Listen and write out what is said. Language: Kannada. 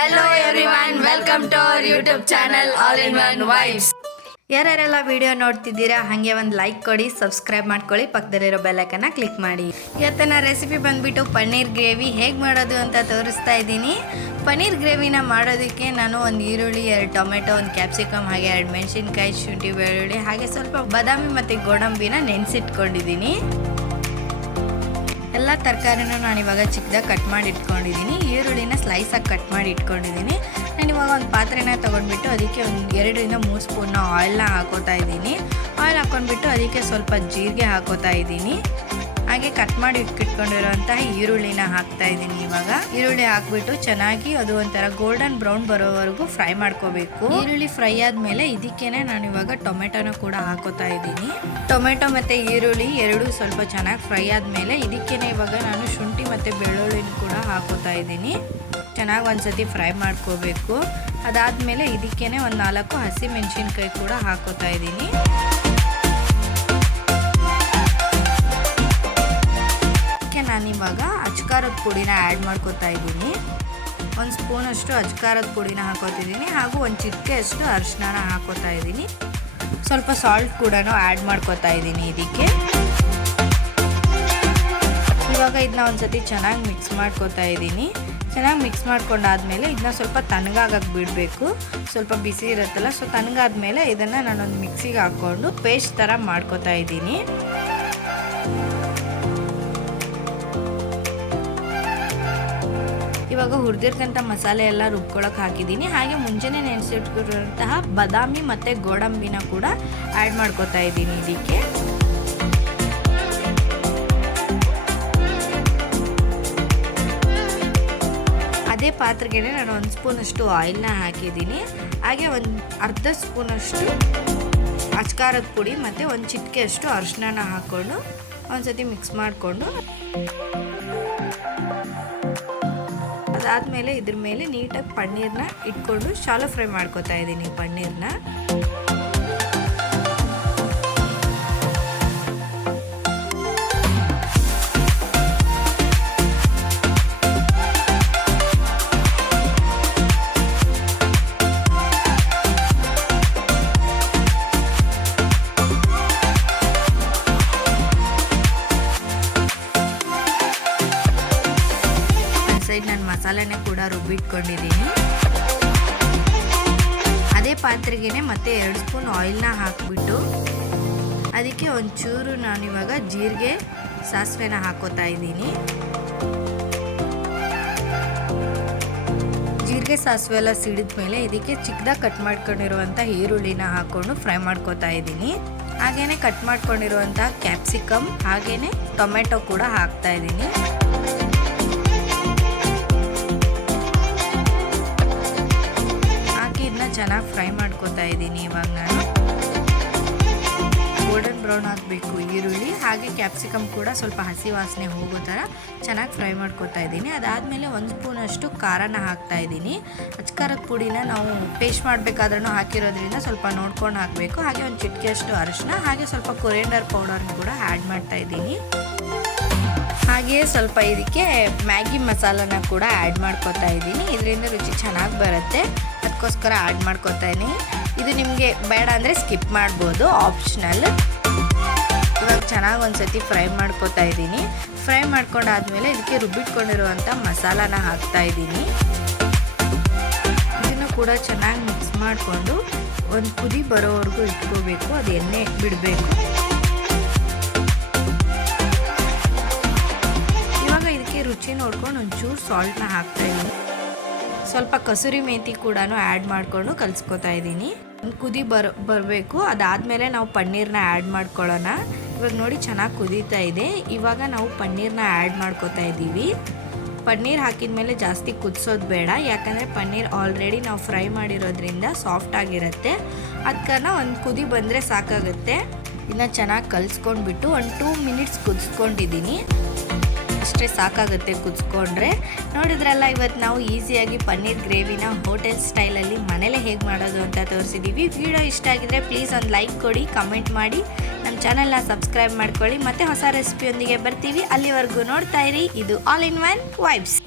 Hello everyone, welcome to our YouTube channel All in One Vibes. ಯಾರ್ಯಾರೆಲ್ಲ ವಿಡಿಯೋ ನೋಡ್ತಿದ್ದೀರಾ ಹಾಗೆ ಒಂದು ಲೈಕ್ ಕೊಡಿ, ಸಬ್ಸ್ಕ್ರೈಬ್ ಮಾಡ್ಕೊಳ್ಳಿ, ಪಕ್ಕದಲ್ಲಿರೋ ಬೆಲ್ ಐಕನ್ನ ಕ್ಲಿಕ್ ಮಾಡಿ. ಇವತ್ತಿನ ರೆಸಿಪಿ ಬಂದ್ಬಿಟ್ಟು ಪನ್ನೀರ್ ಗ್ರೇವಿ ಹೇಗೆ ಮಾಡೋದು ಅಂತ ತೋರಿಸ್ತಾ ಇದ್ದೀನಿ. ಪನ್ನೀರ್ ಗ್ರೇವಿನ ಮಾಡೋದಕ್ಕೆ ನಾನು ಒಂದು ಈರುಳ್ಳಿ, 2 ಟೊಮೆಟೊ, 1 ಕ್ಯಾಪ್ಸಿಕಮ್, ಹಾಗೆ 2 ಮೆಣಸಿನ್ಕಾಯಿ, ಶುಂಠಿ, ಬೆಳ್ಳುಳ್ಳಿ, ಹಾಗೆ ಸ್ವಲ್ಪ ಬಾದಾಮಿ ಮತ್ತು ಗೋಡಂಬಿನ ನೆನೆಸಿಟ್ಕೊಂಡಿದ್ದೀನಿ. ಎಲ್ಲ ತರಕಾರಿನೂ ನಾನು ಇವಾಗ ಚಿಕ್ಕದಾಗಿ ಕಟ್ ಮಾಡಿ ಇಟ್ಕೊಂಡಿದ್ದೀನಿ. ಈರುಳ್ಳಿನ ಸ್ಲೈಸಾಗಿ ಕಟ್ ಮಾಡಿ ಇಟ್ಕೊಂಡಿದ್ದೀನಿ. ನಾನು ಇವಾಗ ಒಂದು ಪಾತ್ರೆನ ತೊಗೊಂಡ್ಬಿಟ್ಟು ಅದಕ್ಕೆ ಒಂದು 2 ರಿಂದ 3 ಸ್ಪೂನ್ ಆಯಿಲ್ನ ಹಾಕೋತಾ ಇದ್ದೀನಿ. ಆಯಿಲ್ ಹಾಕ್ಕೊಂಡ್ಬಿಟ್ಟು ಅದಕ್ಕೆ ಸ್ವಲ್ಪ ಜೀರಿಗೆ ಹಾಕೋತಾ ಇದ್ದೀನಿ. ಹಾಗೆ ಕಟ್ ಮಾಡಿ ಇಟ್ಕೊಂಡಿರೋಂತಹ ಈರುಳ್ಳಿನ ಹಾಕ್ತಾ ಇದ್ದೀನಿ. ಇವಾಗ ಈರುಳ್ಳಿ ಹಾಕ್ಬಿಟ್ಟು ಚೆನ್ನಾಗಿ ಅದು ಒಂಥರ ಗೋಲ್ಡನ್ ಬ್ರೌನ್ ಬರೋವರೆಗೂ ಫ್ರೈ ಮಾಡ್ಕೋಬೇಕು. ಈರುಳ್ಳಿ ಫ್ರೈ ಆದಮೇಲೆ ಇದಕ್ಕೇನೆ ನಾನು ಇವಾಗ ಟೊಮೆಟೊನ ಕೂಡ ಹಾಕೋತಾ ಇದ್ದೀನಿ. ಟೊಮೆಟೊ ಮತ್ತು ಈರುಳ್ಳಿ ಎರಡು ಸ್ವಲ್ಪ ಚೆನ್ನಾಗಿ ಫ್ರೈ ಆದಮೇಲೆ ಇದಕ್ಕೇನೆ ಇವಾಗ ನಾನು ಶುಂಠಿ ಮತ್ತು ಬೆಳ್ಳುಳ್ಳಿನ ಕೂಡ ಹಾಕೋತಾ ಇದ್ದೀನಿ. ಚೆನ್ನಾಗಿ ಒಂದ್ಸತಿ ಫ್ರೈ ಮಾಡ್ಕೋಬೇಕು. ಅದಾದಮೇಲೆ ಇದಕ್ಕೇನೆ ಒಂದು 4 ಹಸಿ ಮೆಣಸಿನ್ಕಾಯಿ ಕೂಡ ಹಾಕೋತಾ ಇದ್ದೀನಿ. ನಾನಿವಾಗ ಅಚ್ಕಾರದ ಪುಡಿನ ಆ್ಯಡ್ ಮಾಡ್ಕೋತಾ ಇದ್ದೀನಿ. 1 ಸ್ಪೂನಷ್ಟು ಅಚ್ಕಾರದ ಪುಡಿನ ಹಾಕೋತಿದ್ದೀನಿ, ಹಾಗೂ 1 ಚಿಟಿಕೆಯಷ್ಟು ಅರಿಶಿನ ಹಾಕೋತಾ ಇದ್ದೀನಿ. ಸ್ವಲ್ಪ ಸಾಲ್ಟ್ ಕೂಡ ಆ್ಯಡ್ ಮಾಡ್ಕೋತಾ ಇದ್ದೀನಿ ಇದಕ್ಕೆ. ಇವಾಗ ಇದನ್ನ ಒಂದ್ಸತಿ ಚೆನ್ನಾಗಿ ಮಿಕ್ಸ್ ಮಾಡ್ಕೋತಾ ಇದ್ದೀನಿ. ಚೆನ್ನಾಗಿ ಮಿಕ್ಸ್ ಮಾಡ್ಕೊಂಡಾದ್ಮೇಲೆ ಇದನ್ನ ಸ್ವಲ್ಪ ತಣ್ಣಗಾಗಕ್ಕೆ ಬಿಡಬೇಕು. ಸ್ವಲ್ಪ ಬಿಸಿ ಇರುತ್ತಲ್ಲ, ಸೊ ತಣ್ಣಗಾದ್ಮೇಲೆ ಇದನ್ನು ನಾನೊಂದು ಮಿಕ್ಸಿಗೆ ಹಾಕ್ಕೊಂಡು ಪೇಸ್ಟ್ ಥರ ಮಾಡ್ಕೋತಾ ಇದ್ದೀನಿ. ಇವಾಗ ಹುರಿದಿರ್ತಂಥ ಮಸಾಲೆ ಎಲ್ಲ ರುಬ್ಕೊಳಕ್ಕೆ ಹಾಕಿದ್ದೀನಿ. ಹಾಗೆ ಮುಂಚೆನೇ ನೆನೆಸಿಟ್ಕೊಂಡಿರುವಂತಹ ಬಾದಾಮಿ ಮತ್ತು ಗೋಡಂಬಿನ ಕೂಡ ಆ್ಯಡ್ ಮಾಡ್ಕೋತಾ ಇದ್ದೀನಿ ಇದಕ್ಕೆ. ಅದೇ ಪಾತ್ರೆಗೆ ನಾನು 1 ಸ್ಪೂನಷ್ಟು ಆಯಿಲ್ನ ಹಾಕಿದ್ದೀನಿ. ಹಾಗೆ ಒಂದು ಅರ್ಧ ಸ್ಪೂನಷ್ಟು ಅಚ್ಕಾರದ ಪುಡಿ ಮತ್ತು 1 ಚಿಟಿಕೆಯಷ್ಟು ಅರಿಶಿನ ಹಾಕ್ಕೊಂಡು ಒಂದ್ಸತಿ ಮಿಕ್ಸ್ ಮಾಡಿಕೊಂಡು ಅದಾದಮೇಲೆ ಇದ್ರ ಮೇಲೆ ನೀಟಾಗಿ ಪನ್ನೀರ್ನ ಇಟ್ಕೊಂಡು ಶಾಲೋ ಫ್ರೈ ಮಾಡ್ಕೋತಾ ಇದ್ದೀನಿ ಪನ್ನೀರ್ನ. ನಾನು ಮಸಾಲೆನೇ ಕೂಡ ರುಬ್ಬಿಟ್ಕೊಂಡಿದ್ದೀನಿ. ಅದೇ ಪಾತ್ರೆಗೆ ಮತ್ತೆ 2 ಸ್ಪೂನ್ ಆಯಿಲ್ನ ಹಾಕಿಬಿಟ್ಟು ಅದಕ್ಕೆ ಒಂಚೂರು ನಾನಿವಾಗ ಜೀರಿಗೆ, ಸಾಸಿವೆನ ಹಾಕೋತಾ ಇದ್ದೀನಿ. ಜೀರಿಗೆ ಸಾಸಿವೆ ಎಲ್ಲ ಸಿಡಿದ ಮೇಲೆ ಇದಕ್ಕೆ ಚಿಕ್ಕದಾಗಿ ಕಟ್ ಮಾಡ್ಕೊಂಡಿರುವಂಥ ಈರುಳ್ಳಿನ ಹಾಕ್ಕೊಂಡು ಫ್ರೈ ಮಾಡ್ಕೋತಾ ಇದ್ದೀನಿ. ಹಾಗೇನೆ ಕಟ್ ಮಾಡ್ಕೊಂಡಿರುವಂಥ ಕ್ಯಾಪ್ಸಿಕಮ್ ಹಾಗೇನೆ ಟೊಮೆಟೊ ಕೂಡ ಹಾಕ್ತಾ ಇದ್ದೀನಿ. ಚೆನ್ನಾಗಿ ಫ್ರೈ ಮಾಡ್ಕೋತಾ ಇದ್ದೀನಿ. ಇವಾಗ ನಾನು ಗೋಲ್ಡನ್ ಬ್ರೌನ್ ಆಗಬೇಕು ಈರುಳ್ಳಿ, ಹಾಗೆ ಕ್ಯಾಪ್ಸಿಕಮ್ ಕೂಡ ಸ್ವಲ್ಪ ಹಸಿ ವಾಸನೆ ಹೋಗೋ ಥರ ಚೆನ್ನಾಗಿ ಫ್ರೈ ಮಾಡ್ಕೋತಾ ಇದ್ದೀನಿ. ಅದಾದಮೇಲೆ 1 ಸ್ಪೂನಷ್ಟು ಖಾರನ ಹಾಕ್ತಾ ಇದ್ದೀನಿ. ಅಚ್ಕಾರದ ಪುಡಿನ ನಾವು ಪೇಸ್ಟ್ ಮಾಡಬೇಕಾದ್ರೂ ಹಾಕಿರೋದ್ರಿಂದ ಸ್ವಲ್ಪ ನೋಡ್ಕೊಂಡು ಹಾಕಬೇಕು. ಹಾಗೆ 1 ಚಿಟಿಕೆಯಷ್ಟು ಅರಿಶಿನ, ಹಾಗೆ ಸ್ವಲ್ಪ ಕೊರಿಯಂಡರ್ ಪೌಡರ್ನ ಕೂಡ ಆ್ಯಡ್ ಮಾಡ್ತಾ ಇದ್ದೀನಿ. ಹಾಗೆಯೇ ಸ್ವಲ್ಪ ಇದಕ್ಕೆ ಮ್ಯಾಗಿ ಮಸಾಲನ ಕೂಡ ಆ್ಯಡ್ ಮಾಡ್ಕೋತಾ ಇದ್ದೀನಿ. ಇದರಿಂದ ರುಚಿ ಚೆನ್ನಾಗಿ ಬರುತ್ತೆ, ಅದಕ್ಕೋಸ್ಕರ ಆ್ಯಡ್ ಮಾಡ್ಕೋತಾ ಇದ್ದೀನಿ. ಇದು ನಿಮಗೆ ಬೇಡ ಅಂದರೆ ಸ್ಕಿಪ್ ಮಾಡ್ಬೋದು, ಆಪ್ಷನಲ್. ಇವಾಗ ಚೆನ್ನಾಗಿ ಒಂದ್ಸತಿ ಫ್ರೈ ಮಾಡ್ಕೋತಾ ಇದ್ದೀನಿ. ಫ್ರೈ ಮಾಡ್ಕೊಂಡಾದ್ಮೇಲೆ ಇದಕ್ಕೆ ರುಬ್ಬಿಟ್ಕೊಂಡಿರುವಂಥ ಮಸಾಲಾನ ಹಾಕ್ತಾ ಇದ್ದೀನಿ. ಇದನ್ನು ಕೂಡ ಚೆನ್ನಾಗಿ ಮಿಕ್ಸ್ ಮಾಡಿಕೊಂಡು ಒಂದು ಕುದಿ ಬರೋವರೆಗೂ ಇಟ್ಕೋಬೇಕು. ಅದು ಎಣ್ಣೆ ಬಿಡಬೇಕು. ರುಚಿ ನೋಡ್ಕೊಂಡು ಒಂಚೂರು ಸಾಲ್ಟ್ನ ಹಾಕ್ತಾ ಇದ್ದೀನಿ. ಸ್ವಲ್ಪ ಕಸೂರಿ ಮೇಥಿ ಕೂಡ ಆ್ಯಡ್ ಮಾಡಿಕೊಂಡು ಕಲಿಸ್ಕೊತಾ ಇದ್ದೀನಿ. ಒಂದು ಕುದಿ ಬರಬೇಕು. ಅದಾದಮೇಲೆ ನಾವು ಪನ್ನೀರ್ನ ಆ್ಯಡ್ ಮಾಡ್ಕೊಳ್ಳೋಣ. ಇವಾಗ ನೋಡಿ ಚೆನ್ನಾಗಿ ಕುದೀತಾ ಇದೆ. ಇವಾಗ ನಾವು ಪನ್ನೀರ್ನ ಆ್ಯಡ್ ಮಾಡ್ಕೋತಾ ಇದ್ದೀವಿ. ಪನ್ನೀರ್ ಹಾಕಿದ ಮೇಲೆ ಜಾಸ್ತಿ ಕುದಿಸೋದು ಬೇಡ, ಯಾಕಂದರೆ ಪನ್ನೀರ್ ಆಲ್ರೆಡಿ ನಾವು ಫ್ರೈ ಮಾಡಿರೋದ್ರಿಂದ ಸಾಫ್ಟ್ ಆಗಿರುತ್ತೆ. ಅದಕ್ಕೆ ಒಂದು ಕುದಿ ಬಂದರೆ ಸಾಕಾಗುತ್ತೆ. ಇದನ್ನ ಚೆನ್ನಾಗಿ ಕಲಿಸ್ಕೊಂಡ್ಬಿಟ್ಟು ಒಂದು 2 ಮಿನಿಟ್ಸ್ ಕುದಿಸ್ಕೊಂಡಿದ್ದೀನಿ. ಅಷ್ಟೇ ಸಾಕಾಗುತ್ತೆ ಕುದಿಸ್ಕೊಂಡ್ರೆ. ನೋಡಿದ್ರಲ್ಲ, ಇವತ್ತು ನಾವು ಈಸಿಯಾಗಿ ಪನ್ನೀರ್ ಗ್ರೇವಿನ ಹೋಟೆಲ್ ಸ್ಟೈಲಲ್ಲಿ ಮನೇಲೆ ಹೇಗೆ ಮಾಡೋದು ಅಂತ ತೋರಿಸಿದ್ದೀವಿ. ವಿಡಿಯೋ ಇಷ್ಟ ಆಗಿದ್ರೆ ಪ್ಲೀಸ್ ಒಂದು ಲೈಕ್ ಕೊಡಿ, ಕಮೆಂಟ್ ಮಾಡಿ, ನಮ್ಮ ಚಾನಲ್ನ ಸಬ್ಸ್ಕ್ರೈಬ್ ಮಾಡ್ಕೊಳ್ಳಿ. ಮತ್ತೆ ಹೊಸ ರೆಸಿಪಿಯೊಂದಿಗೆ ಬರ್ತೀವಿ. ಅಲ್ಲಿವರೆಗೂ ನೋಡ್ತಾ ಇರಿ ಇದು ಆಲ್ ಇನ್ ಒನ್ ವೈಬ್ಸ್.